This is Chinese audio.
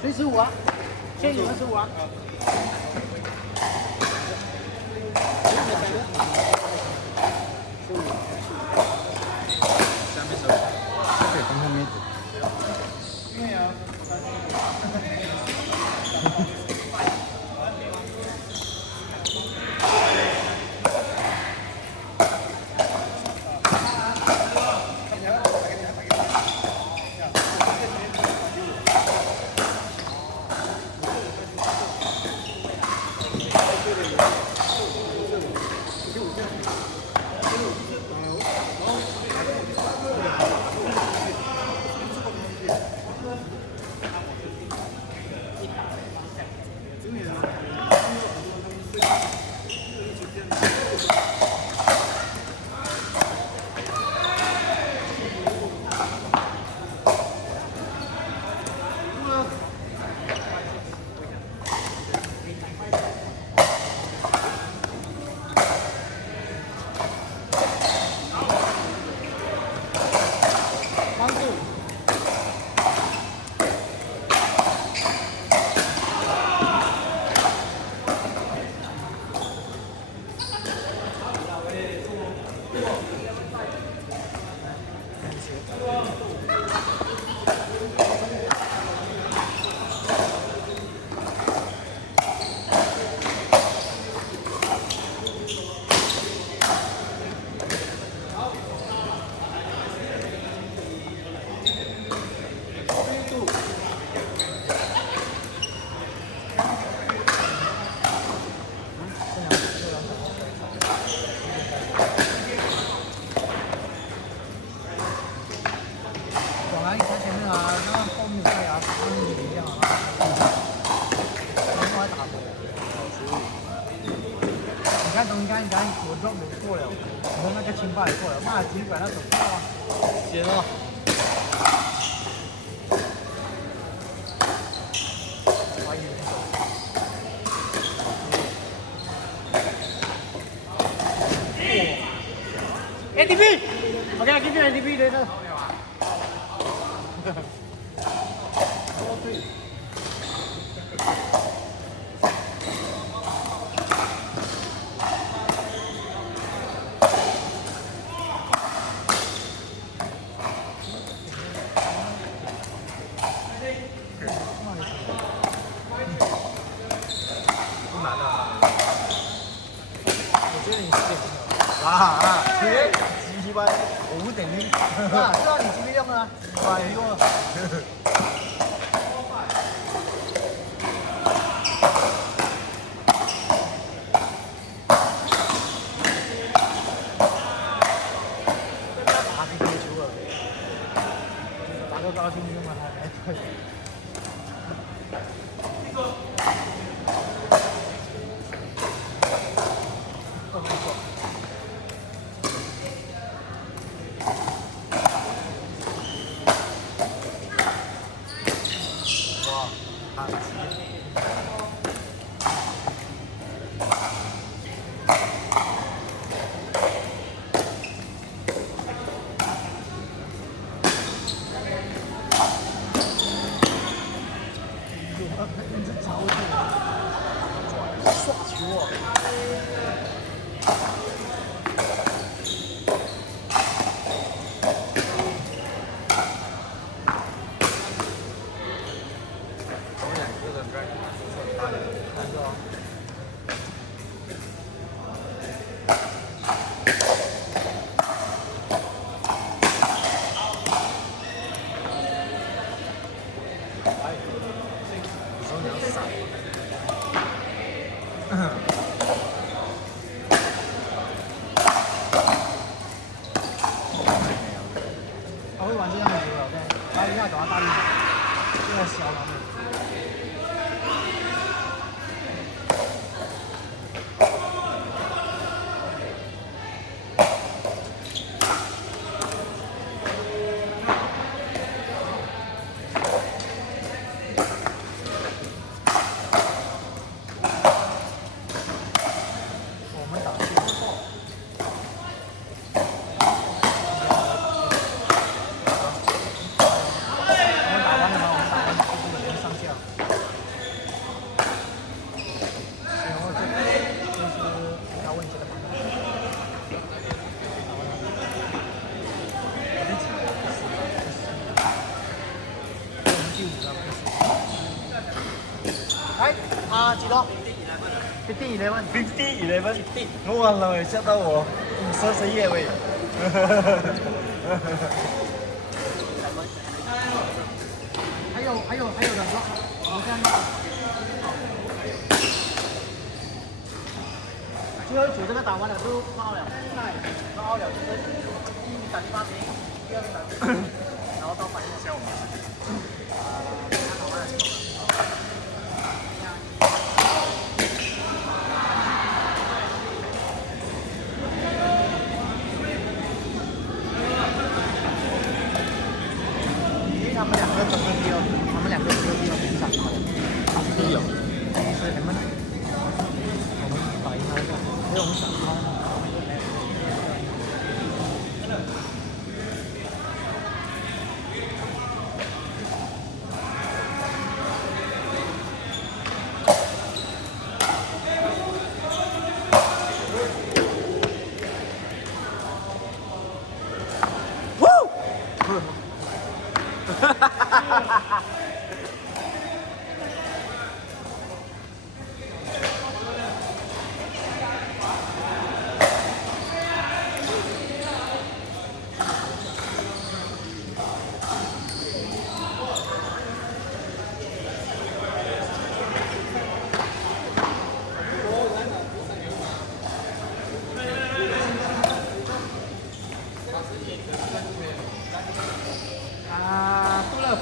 谁15啊？先你们15啊。下面手，对，从后面走。对呀。我drop 没过了，然后那个清霸也过了，妈的，尽管他走不到啊！行了。ATP，OK， I give you ATP later。我不等于，啊，知道你几个用啊？哇，用了。打乒乓球了，打个高兴用了还可以。他会玩这样的球的 ，OK， 他一下找到大力点，这样小他们。我们打完了吗？我们打完就是人上下。哎，几多？50-11。50-11，我完了，吓到我，色色夜味。还有两个，我看到。最后一组这个打完了就爆了，爆了就是第一名打18名，第二名打17名，然后到反应下我们。打完了就走了。他们两个都是第二名，他们两个只有第二名上场。第有，是你们，我们打赢他一个，因为我们想他。输了。